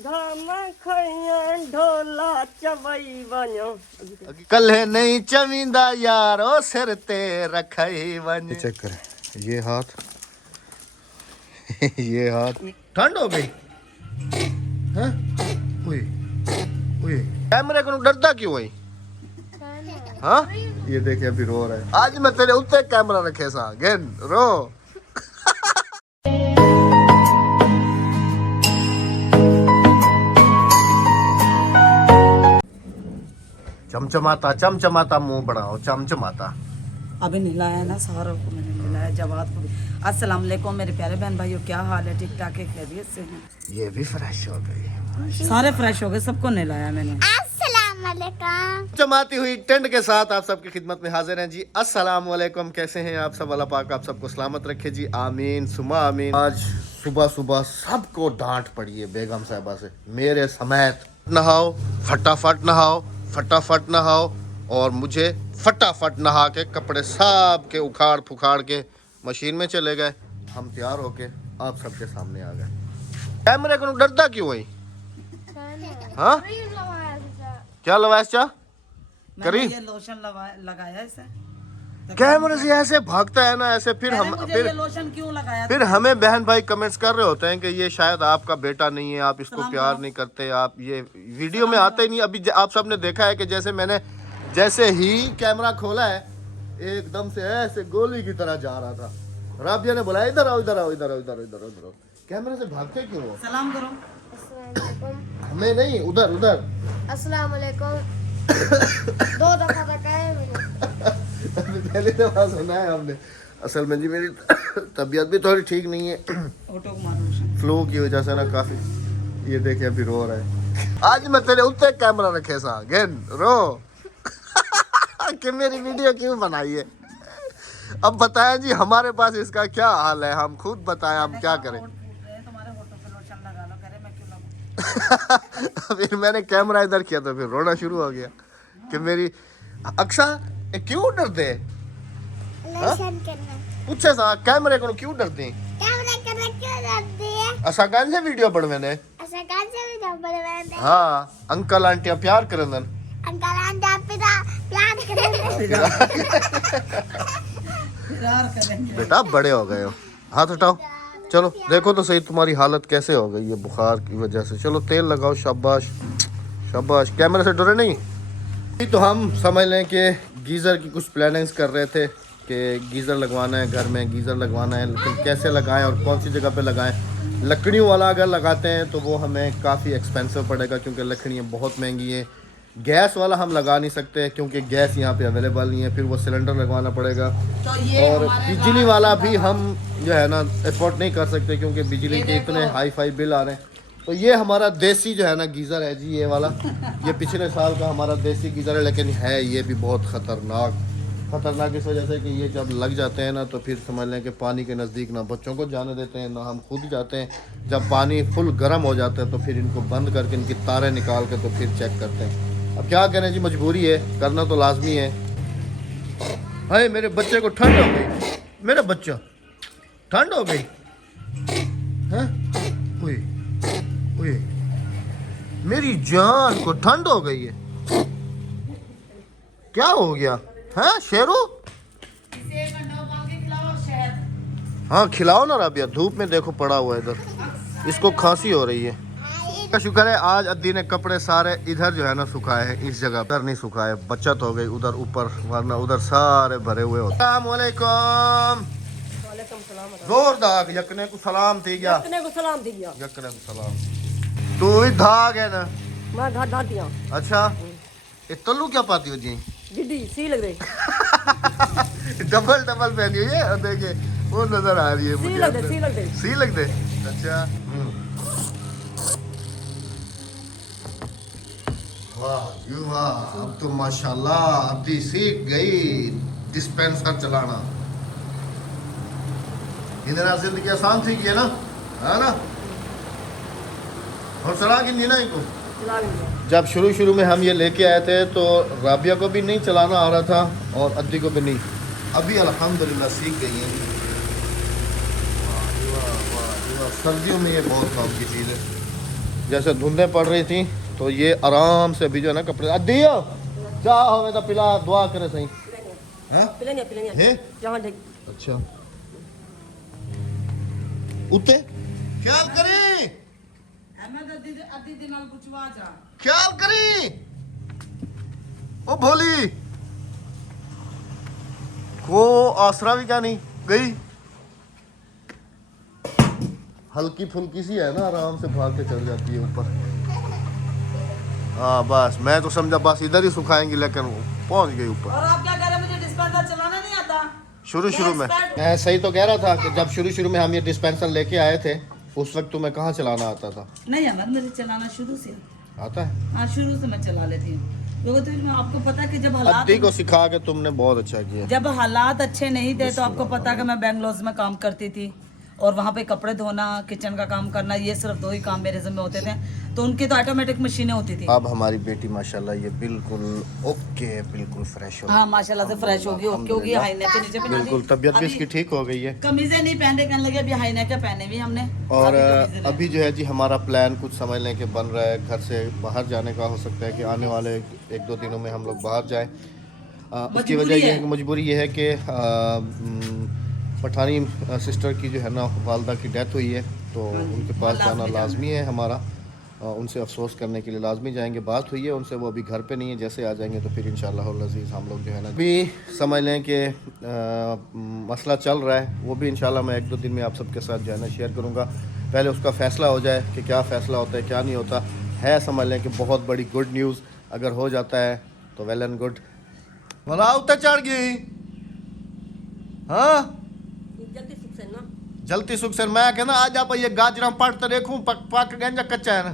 धामा खैया ढोला चबई बनो कल है नहीं चमिंदा यारो सिर ते रखई बन। चेक कर ये हाथ ये हाथ ठंड हो गई हैं? उई उई कैमरे को डरता क्यों है? हाँ ये देखिए अभी रो रहा है। आज मैं तेरे उत्ते कैमरा रखे सा गेन रो। चमचमाता मुंह बढ़ाओ चमचमाता। अभी नहलाया ना सारों को मैंने नहलाया जवाब को भी। अस्सलाम वालेकुम मेरे प्यारे बहन भाइयों, क्या हाल है? ठीक ठाक है, खैरियत से हैं? ये भी फ्रेश हो गई, सारे फ्रेश हो गए, सबको नहलाया मैंने। अस्सलाम वालेकुम। चमाती हुई टेंट के साथ आप सबकी खिदमत में हाजिर हैं जी। अस्सलाम वालेकुम, कैसे हैं आप सब? अल्लाह पाक आप सबको सलामत रखे जी, आमीन सुमा आमीन। आज सुबह सुबह सबको डांट पड़ी है बेगम साहबा से, मेरे समेत। नहाओ फटाफट, नहाओ फटाफट, नहाओ और मुझे फटाफट नहा के कपड़े सब के उखाड़ फुखाड़ के मशीन में चले गए। हम तैयार होके आप सबके सामने आ गए। कैमरे को डरता क्यों है? हाँ क्या लवाया चा करी? ये लोशन लगाया इसे कैमरे से ऐसे भागता है ना ऐसे, फिर हम फिर ये लोशन क्यों लगाया? फिर हमें बहन भाई कमेंट्स कर रहे होते हैं कि ये शायद आपका बेटा नहीं है, आप इसको प्यार नहीं करते, आप ये वीडियो में आते ही नहीं। अभी आप सबने देखा है कि जैसे ही कैमरा खोला है एकदम से ऐसे गोली की तरह जा रहा था। राबिया ने बोला इधर आओ इधर आओ इधर आओ इधर आओ इधर आओ। कैमरे से भागते क्यों हो? सलाम करो। हमें नहीं, उधर उधर। अस्सलाम वालेकुम। 2 दफा तक आए मैंने। पहली दफा सुना है हमने। असल में जी मेरी तबीयत भी थोड़ी ठीक नहीं है, ऑटो को मारो फ्लू की वजह से ना काफी। ये देखिए अभी रो रहा है। आज मैं तेरे उत्ते कैमरा रखे सा गेन रो कि मेरी वीडियो क्यों बनाई है। अब बताया जी हमारे पास इसका क्या हाल है, हम खुद बताएं हम क्या करें। फिर मैंने कैमरा इधर किया तो फिर रोना शुरू हो गया कि मेरी अक्सा क्यों डरते लोशन करना। पूछे सा कैमरे को क्यों डरते? कैमरा करना क्यों डरती है? असा कौन से वीडियो बनवेने? ऐसा कौन से भी जब बनवाते हैं? हाँ अंकल आंटियां प्यार करन। अंकल आंटी पिता प्यार करेंगे। बेटा बड़े हो गए हो, हाथ हटाओ। चलो देखो तो सही तुम्हारी हालत कैसे हो गई है बुखार की वजह से। चलो तेल लगाओ, शाबाश शाबाश। कैमरे से डरे नहीं। तो हम समझ लें कि गीज़र की कुछ प्लानिंग्स कर रहे थे कि गीज़र लगवाना है, घर में गीज़र लगवाना है, लेकिन कैसे लगाएं और कौन सी जगह पे लगाएं। लकड़ियों वाला अगर लगाते हैं तो वो हमें काफ़ी एक्सपेंसिव पड़ेगा क्योंकि लकड़ियाँ बहुत महंगी हैं। गैस वाला हम लगा नहीं सकते क्योंकि गैस यहाँ पे अवेलेबल नहीं है, फिर वो सिलेंडर लगवाना पड़ेगा। और बिजली वाला भी हम जो है ना अफोर्ड नहीं कर सकते क्योंकि बिजली के इतने हाई फाई बिल आ रहे हैं। तो ये हमारा देसी जो है ना गीज़र है जी, ये वाला, ये पिछले साल का हमारा देसी गीज़र है, लेकिन है ये भी बहुत ख़तरनाक इस वजह से कि ये जब लग जाते हैं ना तो फिर समझ लें कि पानी के नज़दीक ना बच्चों को जाने देते हैं ना हम खुद जाते हैं। जब पानी फुल गर्म हो जाता है तो फिर इनको बंद करके इनकी तारें निकाल के तो फिर चेक करते हैं। अब क्या करें जी, मजबूरी है, करना तो लाजमी है। हाय मेरे बच्चे को ठंड हो गई, मेरा बच्चा ठंड हो गई हैं? उई उई मेरी जान को ठंड हो गई है। क्या हो गया है शेरू? हाँ खिलाओ ना राबिया, धूप में देखो पड़ा हुआ है इधर, इसको खांसी हो रही है। का शुक्र है आज अद्दी ने कपड़े सारे इधर जो है ना सुखाए हैं, इस जगह पर नहीं सुखाए, बचत हो गई उधर ऊपर, वरना उधर सारे भरे हुए होते। अस्सलाम वालेकुम। जोरदार यकने को सलाम थी गया, यकने को सलाम दी गया, यकने को सलाम। तू भी धाग है ना? मैं घाट घाट दिया। अच्छा ये तल्लू क्या पाती हो जी? दीदी सी लग रही, डबल डबल पहनी हुई है, देखिए वो नजर आ रही है सी मुझे। लग दे, सी लग दे, सी लग दे। अच्छा वाह यू वाह, अब तो माशाल्लाह अब्दी सीख गई डिस्पेंसर चलाना। इधर जिंदगी आसान थी है ना, है ना? और चला की नहीं ना इनको चला लिया। जब शुरू में हम ये लेके आए थे तो राबिया को भी नहीं चलाना आ रहा था और अद्दी को भी नहीं। अभी अल्हम्दुलिल्लाह सीख गई हैं। वाह वाह वाह, सर्दियों में ये बहुत काम की चीज़ है। जैसे धुंधें पड़ रही थी तो ये आराम से अभी जो है ना कपड़े दियो चाह हमें तो पिला दुआ करे सही हाँ पिलानिया है जहाँ ढक अच्छा उते ख्याल करी अहमद अद्दी दिन नाल पुछवा जा ख्याल करी ओ भोली को आसरा भी क्या नहीं गई हल्की फुल्की सी है ना आराम से भाग के चल जाती है ऊपर हाँ बस मैं तो समझा बस इधर ही सुखाएंगी लेकिन वो पहुंच गई ऊपर और आप क्या कह रहे हैं मुझे डिस्पेंसर चलाना नहीं आता शुरू में मैं सही तो कह रहा था कि जब शुरू में हम ये डिस्पेंसर लेके आए थे उस वक्त तुम्हें कहाँ चलाना आता था नहीं अहमद मुझे चलाना शुरू से आता है हाँ शुरू से मैं चला लेती हूँ क्योंकि तो मैं आपको पता है कि जब हालात अद्दी को सिखा के तुमने बहुत अच्छा किया जब हालात अच्छे नहीं थे तो आपको पता कि मैं बेंगलोर में काम करती थी और वहाँ पे कपड़े धोना किचन का काम करना ये सिर्फ 2 ही काम मेरे जिम्मे होते थे तो उनकी तो ऑटोमेटिक मशीनें होती थी अब हमारी बेटी माशाल्लाह ये बिल्कुल ओके बिल्कुल फ्रेश हो हाँ माशाल्लाह से फ्रेश होगी ओके होगी हाई नेक के नीचे पहना दी। बिल्कुल तबीयत भी इसकी ठीक हो गई है कमीजें नहीं पहनते कहने लगे अभी हाई नेक के पहने भी हमने और अभी जो है जी हमारा प्लान कुछ समझ लें कि बन रहा है घर से बाहर जाने का हो सकता है कि आने वाले 1-2 दिनों में हम लोग बाहर जाएं उसकी वजह ये है मजबूरी ये है कि पठानी सिस्टर की जो है ना वालदा की डेथ हुई है तो उनके पास जाना लाजमी है हमारा उनसे अफसोस करने के लिए लाजमी जाएंगे बात हुई है उनसे वो अभी घर पे नहीं है जैसे आ जाएंगे तो फिर इंशाल्लाह अज़ीज़ हम लोग जो है ना अभी समझ लें कि मसला चल रहा है वो भी इंशाल्लाह मैं 1-2 दिन में आप सबके साथ जो है ना शेयर करूँगा पहले उसका फ़ैसला हो जाए कि क्या फ़ैसला होता है क्या नहीं होता है समझ लें कि बहुत बड़ी गुड न्यूज़ अगर हो जाता है तो वेल एंड गुड मला उतर चढ़ गई हाँ जल्दी सुख से ना जल्दी सुख से मैं कहना आज आप ये गाजरा पट तो देखूं पक गया या कच्चा है ना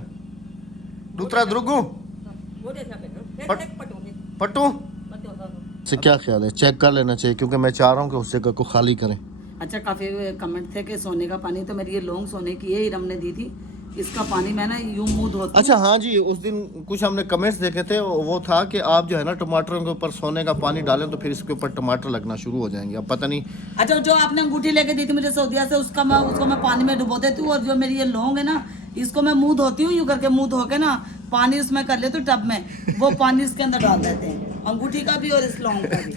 दूसरा द्रुगू मोटे सा पे ना पटू से क्या ख्याल है चेक कर लेना चाहिए क्योंकि मैं चाह रहा हूँ कि उस जगह को खाली करें अच्छा काफी कमेंट थे कि सोने का पानी तो मेरी ये लौंग सोने की है हीरम ने दी थी इसका पानी मैं ना यूं मुंह धोती अच्छा हाँ जी उस दिन कुछ हमने कमेंट्स देखे थे वो था कि आप जो है ना टमाटरों के ऊपर सोने का पानी डालें तो फिर इसके ऊपर टमाटर लगना शुरू हो जाएंगे अब पता नहीं अच्छा जो आपने अंगूठी लेके दी थी मुझे सऊदिया से उसको मैं पानी में डुबो देती हूँ और जो मेरी ये लौंग है ना इसको मैं मुंह धोती हूँ यूं करके मुंह धो के ना पानी उसमें कर लेती हूँ टब में वो पानी इसके अंदर डाल देते हैं अंगूठी का भी और इस लौंग का भी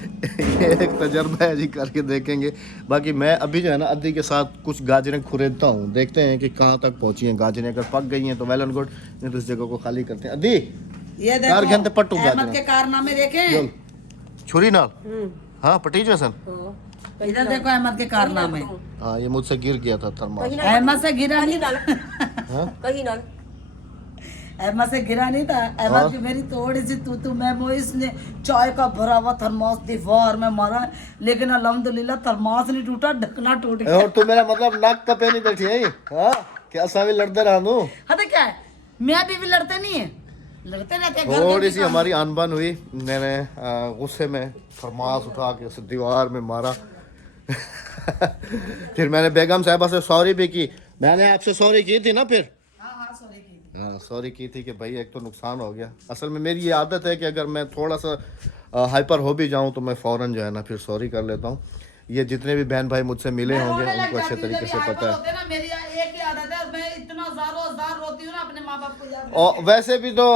एक तजर्बा है जी करके देखेंगे बाकी मैं अभी जो है ना अद्दी के साथ कुछ गाजरें खुरेदता हूँ देखते हैं कि कहाँ तक पहुँची हैं गाजरें अगर पक गई हैं तो वेल एंड गुड नहीं तो इस जगह को खाली करते हैं अद्दी ये कार घंटे पट्टू देखो अहमद के कारनामे देखे छुरी नाल हाँ पटी जैसन इधर देखो अहमद के कारनामे हाँ ये मुझसे गिर गया था थर्मास अहमद से गिरा नहीं था कहीं ना अहमद से गिरा नहीं था अहमद की मेरी थोड़ी सी तू मैं वो इसने चाय का भरा हुआ थर्मास दीवार में मारा लेकिन अल्हम्दुलिल्लाह थर्मास नहीं टूटा ढकना टूट गया और तू मेरा मतलब नाक कपे नहीं बैठी है हाँ क्या सावी लड़ते रहा तू हाँ तो क्या है मैं भी लड़ते नहीं है लड़ते रहते हैं, घर थोड़ी के सी भी हमारी अनबन हुई मैंने गुस्से में थर्मास उठा के उसे दीवार में मारा फिर मैंने बेगम साहिबा से सॉरी भी की मैंने आपसे सॉरी की थी ना फिर हाँ सॉरी की थी कि भाई एक तो नुकसान हो गया असल में मेरी ये आदत है कि अगर मैं थोड़ा सा हाइपर हो भी जाऊं तो मैं फ़ौरन जो है ना फिर सॉरी कर लेता हूं ये जितने भी बहन भाई मुझसे मिले होंगे उनको अच्छे तरीके से पता है मेरी एक ही आदत है मैं इतना ज़ारो-ज़ार रोती हूँ ना अपने माँ बाप को याद और वैसे भी तो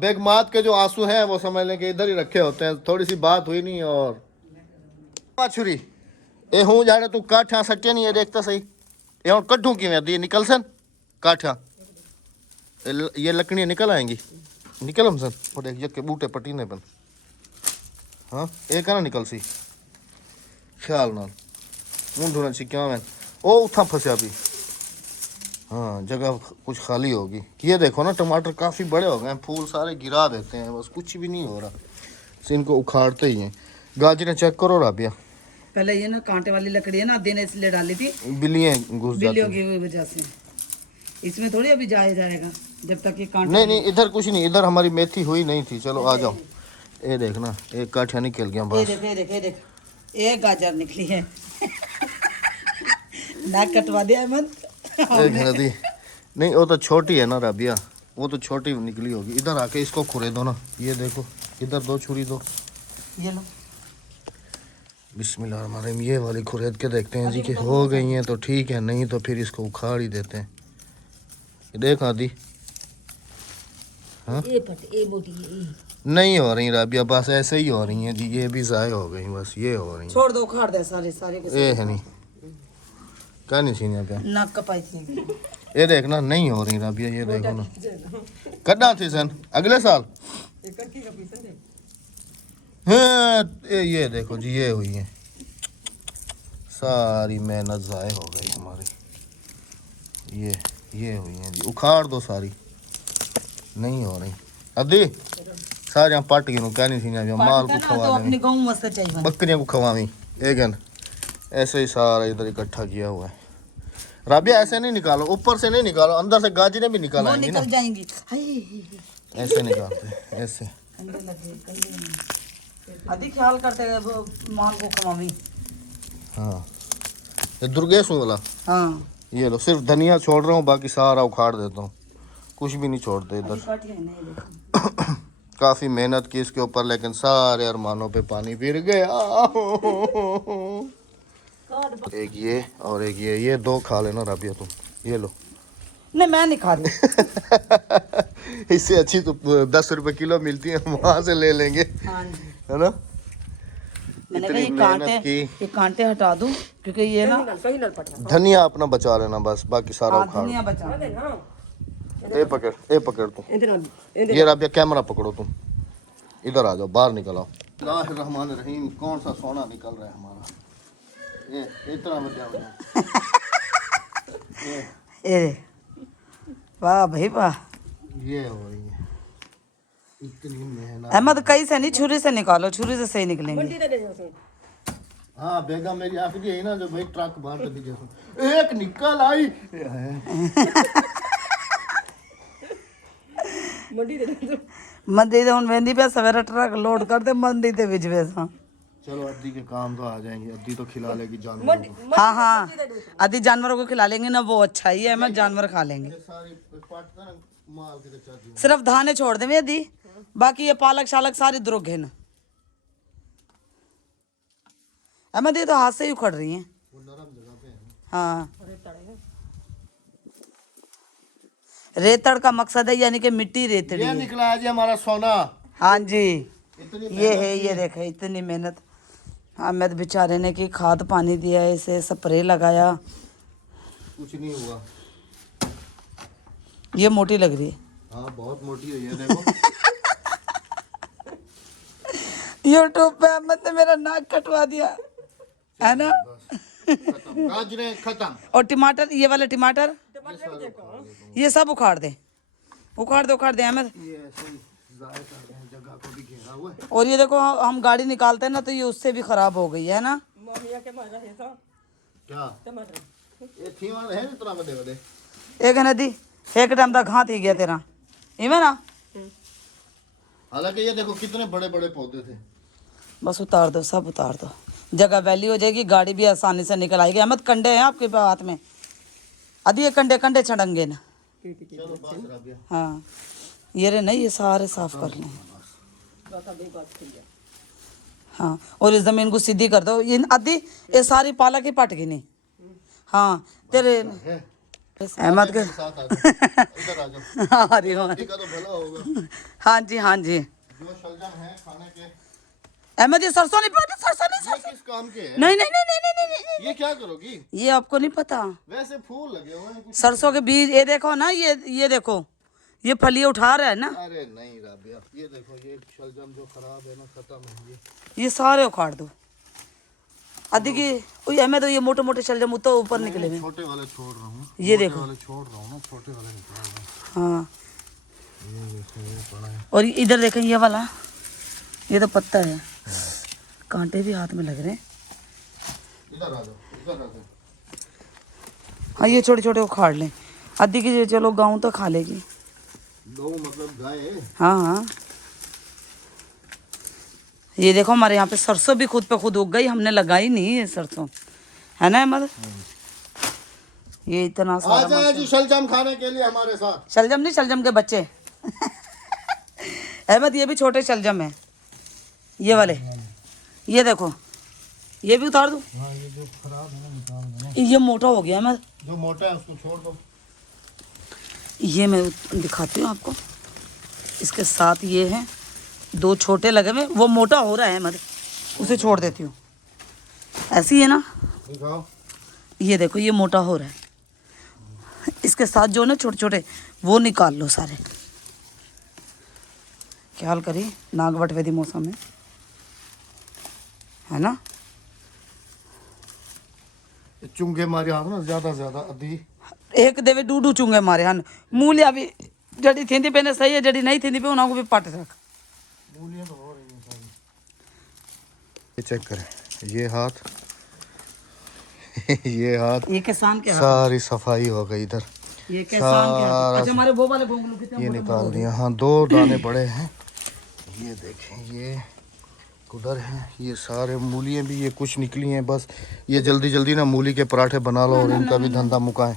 बेगमात के जो आंसू हैं वो समझ लें कि इधर ही रखे होते हैं थोड़ी सी बात हुई नहीं और छुरी ए हूँ जाने तू काठा सट्टे नहीं है देखता सही ये हूँ कड्ढू कि निकल सन काठा ये लकड़ियाँ निकल आएंगी निकल हम सन और देख यके बूटे पटीने बन हाँ एक ना निकल सी ख्याल नाल मुंह ढूंढना सी क्या मैं ओ उठा फंसा भी हाँ जगह कुछ खाली होगी ये देखो ना टमाटर काफ़ी बड़े हो गए हैं फूल सारे गिरा देते हैं बस कुछ भी नहीं हो रहा इनको उखाड़ते ही हैं गाजरें चेक करो राबिया पहले ये ना कांटे वाली लकड़ी है ना देने इसलिए डाली थी बिल्लियाँ घुस जाती बिल्लियों की वजह से इसमें थोड़ी अभी जाया जाएगा जब तक ये कांटे नहीं इधर कुछ नहीं इधर हमारी मेथी हुई नहीं थी चलो आ जाओ ये देखना एक काठिया निकल गया ये बस देख एक गाजर निकली है नाक कटवा दिया अहमद एक नदी नहीं वो तो छोटी है ना राबिया वो तो छोटी निकली होगी इधर आके इसको खुरे दो ना ये देखो इधर दो छुरी दो ये लो बिस्मिल्लाहिर्रहमानिर्रहीम ये वाली खुरेद के देखते हैं जी कि हो गई हैं तो ठीक है नहीं तो फिर इसको उखाड़ ही देते हैं ये देख आदि ये पट ये मोटी ये नहीं हो रही राबिया, बस ऐसे ही हो रही हैं जी। ये भी ज़ाय हो गई, बस ये हो रही हैं। छोड़ दो, उखाड़ दे सारे सारे के ये है नहीं क्या नहीं सीनिया पे नाक कपाई थी। ये देखना नहीं हो रही राबिया, ये देखो ना कदा थी सन अगले साल। हाँ ये देखो जी, ये हुई है सारी मेहनत ज़ाय हो गई हमारी। ये हुई है जी, उखाड़ दो सारी, नहीं हो रही। अदी सारे पट गिनू क्या नहीं थी माल को तो खवा अपनी गऊ मस्त चाहिए। बकरियां को खवावी एगन ऐसे ही सारा इधर इकट्ठा किया हुआ है। राबिया ऐसे नहीं निकालो, ऊपर से नहीं निकालो, अंदर से गाजरें भी निकाल वो आएंगी ना। निकल जाएंगी। ऐसे निकालते ऐसे। कंडे लगे अधिक ख्याल करते हैं वो माल को खवावी। हाँ ये दुर्गेश वाला। हाँ ये लो, सिर्फ धनिया छोड़ रहा हूँ, बाकी सारा उखाड़ देता हूँ, कुछ भी नहीं छोड़ते इधर। काफ़ी मेहनत की इसके ऊपर, लेकिन सारे अरमानों पे पानी फिर गया। एक ये और एक ये दो खा लेना राबिया तुम, ये लो। नहीं मैं नहीं खा रही। इससे अच्छी तो 10 रुपए किलो मिलती है, वहां से ले लेंगे, हाँ जी। है ना। मैंने कहा इतनी ये मेहनत कांटे, की। ये कांटे हटा दूं क्योंकि ये ना कहीं ना पट धनिया अपना बचा लेना बस, बाकी सारा हाँ, उखाड़। धनिया बचा। ए पकड़ तुम, इधर ये राबिया कैमरा पकड़ो तुम, इधर आ जाओ, बाहर निकल आओ। रहमान रहीम, कौन सा सोना निकल रहा है हमारा, ये इतना बढ़िया। ए वाह भाई वाह। ये हो रही है इतनी मेहनत। अहमद कई से नहीं, छुरी से निकालो, छुरी से सही निकलेंगे। मंडी दे दे। हाँ बेगम मेरी आखिरी है ना, जो भाई ट्रक बाहर कर दीजिए, एक निकल आई। मंडी दे दे। मंदी तो हुन वेंदी पे सवेरे ट्रक लोड कर दे मंदी ते विच वे सा। चलो अद्दी के काम तो आ जाएंगे, अद्दी तो खिला लेगी जानवर को। हाँ हाँ आदि जानवरों को खिला लेंगे ना, वो अच्छा ही है, मैं जानवर खा लेंगे। सारी पट ना माल के चाची। सिर्फ धाने छोड़ दे आदि, बाकी ये पालक शालक सारी द्रुग है ना। अहमद ये तो हाथ से ही उखड़ रही हैं। वो नरम जगह पे है। हाँ रेतड़ का मकसद है यानी कि मिट्टी रेतड़ी ये है। निकला है जी हमारा सोना। हाँ जी इतनी ये है, ये देखे इतनी मेहनत। अहमद बेचारे ने की खाद पानी दिया है, इसे स्प्रे लगाया, कुछ नहीं हुआ। ये मोटी लग रही है। हाँ बहुत मोटी है ये देखो। यूट्यूब पे अहमद ने मेरा नाक कटवा दिया है ना। खत्म, गाजरें खत्म। और टमाटर, ये वाले टमाटर ये सब उखाड़ दे अहमद। ये ऐसे ही ज़ाया कर रहे हैं, जगह को भी घेरा हुआ है। और ये देखो हम गाड़ी निकालते हैं ना तो ये उससे भी खराब हो गई है ना। मामिया के मारा है तो क्या टमाटर ये थी वाला है इतना बड़े बड़े। एक नदी एक टाइम तक घात ही गया तेरा इवे ना। हालांकि ये देखो कितने बड़े बड़े पौधे थे। बस उतार दो, सब उतार दो, जगह वैली हो जाएगी, गाड़ी भी आसानी से निकल आएगी। अहमद कंडे हैं आपके हाथ में, अभी ये कंडे छड़ेंगे ना। चलो बस राबिया। हाँ ये रे नहीं, ये सारे साफ कर लें। हाँ और इस जमीन को सीधी कर दो, ये आधी ये सारी पालक ही पट गई नहीं। हाँ तेरे अहमद के साथ आ जाओ, इधर आ जाओ। हाँ रही हूँ। ठीक है तो भला होगा। हाँ जी हाँ जी। जो शलजम है खाने के, अहमद ये सरसों नहीं पड़ती, सरसों नहीं, ये किस काम के है? नहीं नहीं नहीं नहीं नहीं नहीं नहीं, ये क्या करोगी? ये आपको नहीं पता। वैसे फूल लगे हुए हैं कुछ। सरसों के बीज ये देखो ना, ये देखो ये फली उठा रहा है ना। अरे नहीं राबिया, ये देखो ये शलजम जो खराब है ना, खत्म है ये सारे उखाड़ दो। आदि की ओए हमें तो ये मोटे मोटे शलजम तो ऊपर निकले हुए। छोटे वाले छोड़ रहा हूँ, ये देखो वाले छोड़ रहा हूँ ना, छोटे वाले निकाल रहा हूँ। हाँ ये देखो ये पड़ा है। और इधर देखें ये वाला, ये तो पत्ता है, कांटे भी हाथ में लग रहे हैं। इधर आ जाओ, इधर आ जाओ। हाँ ये छोटे छोटे उखाड़ लें। आदि की चलो गाँव तो खा लेगी। दो मतलब गाय। हाँ हाँ ये देखो हमारे यहाँ पे सरसों भी खुद पे खुद उग गई, हमने लगाई नहीं है सरसों, है ना अहमद। ये इतना आ सारा जाए जी शलजम खाने के लिए हमारे साथ। शलजम नहीं, शलजम के बच्चे। अहमद ये भी छोटे शलजम है, ये वाले, ये देखो ये भी उतार दो। हाँ ये जो खराब है ना निकाल दो ना। ये मोटा हो गया अहमद, जो मोटा है उसको छोड़ दो। ये मैं दिखाती हूँ आपको। इसके साथ ये है 2 छोटे लगे हुए, वो मोटा हो रहा है मत, उसे छोड़ देती हूँ। ऐसी है ना, दिखाओ। ये देखो ये मोटा हो रहा है। इसके साथ जो ना छोटे छोटे वो निकाल लो सारे। क्या हाल करी नागवट वेदी मौसम में, है ना। चुंगे मारे हाथ ना ज्यादा ज्यादा अधी एक देवे डूडू चुंगे मारे हन। मूलिया भी जड़ी थींदी पे ने सही है, जड़ी नहीं थींदी पे उनको भी पट रख। मूलियां तो हो रही हैं सारी। ये चेक करें, ये हाथ ये हाथ, ये किसान के हाथ, सारी सफाई हो गई इधर, ये किसान के हाथ। सारा अच्छा हमारे वो वाले गोंगलू कितने ये मोटे निकाल मोटे दिया। हाँ 2 दाने पड़े हैं, ये देखें, ये कुदर है, ये सारे मूलियाँ भी ये कुछ निकली हैं। बस ये जल्दी जल्दी ना मूली के पराठे बना लो और इनका भी धंधा मुकाए।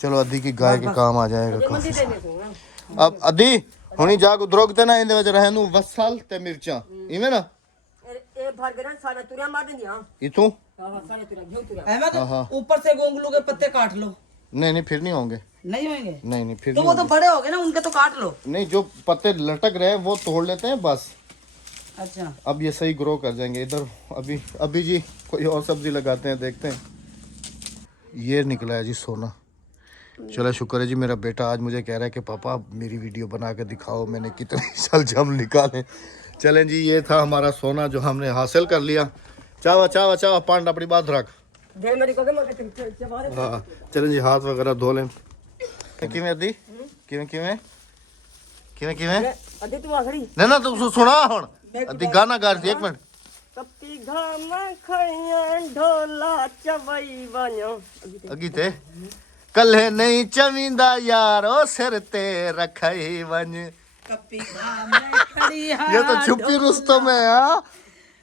चलो अद्धी की गाय के काम आ जाएगा काफी सारा। अब अद्धी हुनी जाग उद्रोगते ना इंदे वच रहनु वसाल ते मिर्चा इमे ना ए भर गना सारा तुरिया मार देंगे। हां इतू हां सारा तुरिया घेऊ तुरिया। अहमद ऊपर से गोंगलू के पत्ते काट लो। नहीं फिर नहीं होंगे, नहीं होंगे नहीं फिर तो नहीं वो तो होंगे। बड़े हो गए ना, उनके तो काट लो। नहीं जो पत्ते लटक रहे हैं वो तोड़ लेते हैं बस। अच्छा अब ये सही ग्रो कर जाएंगे। इधर अभी जी कोई और सब्जी लगाते हैं, देखते हैं। ये निकला है जी सोना। चलो शुक्र है जी, मेरा बेटा आज मुझे कह रहा है कि पापा मेरी वीडियो बना के दिखाओ, मैंने कितने सलजम निकाले। चलें जी, ये था हमारा सोना जो हमने हासिल कर लिया। चावा चावा चावा पांड अपनी बात रख। दे मेरी को के मगे चबारे। हाँ चलें जी, हाथ वगैरह धो लें। किवें अद्धी किवें किवें किवें किवें अदे तू आखरी ना ना तू सुना हुण अद्धी गाना गा रही, 1 मिनट। कपी घाम खइया ढोला चबई बनो। अगी ते कल्हे नहीं चवींदा यारो सिर ते रखई वन। कपी घाम में खड़ी हाँ ये तो छुपी रुस्तम है। हाँ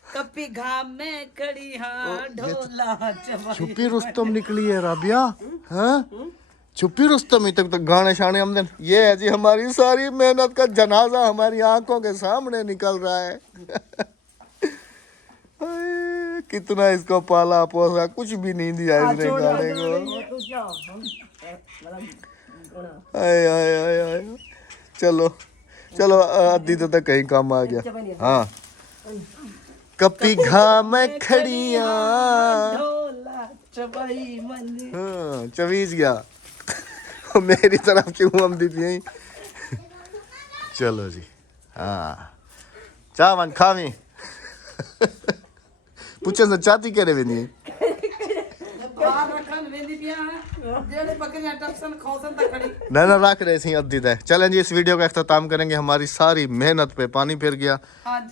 कपी घाम में खड़ी हाँ ढोला चबाई। छुपी रुस्तम निकली है राबिया। हाँ छुपी रुस्तम ही तक गाने शाने हमने। ये है जी हमारी सारी मेहनत का जनाजा हमारी आंखों के सामने निकल रहा है। कितना इसको पाला पोसा, कुछ भी नहीं दिया इसने गाने को। तू क्या आय आय आय आय। चलो चलो अद्धी तो तक कहीं काम आ गया। हाँ कपी घाम खड़िया ढोला चबाई मंजी। हाँ चवीज गया। मेरी तरफ क्यों हम दी यही। चलो जी हाँ चावन खावी। पूछे तो चाती करे भी नहीं। बाहर रखन वेंदी पिया जेड़े बकरियां टपसन खौसन तक खड़ी। ना ना रख रहे थे अद्दी तय। चलें जी, इस वीडियो का अख्ताम करेंगे। हमारी सारी मेहनत पे पानी फिर गया।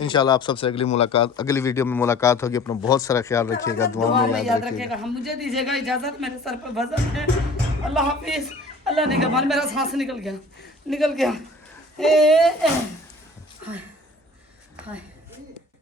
इंशाल्लाह आप सबसे अगली वीडियो में मुलाकात होगी। अपना बहुत सारा ख्याल रखिएगा, दुआ में याद रखिएगा। हम मुझे दीजिएगा इजाजत, मेरे सर पर वजन है। अल्लाह हाफिज। अल्लाह निगहबान। मेरा सांस निकल गया। ए हाय हाय।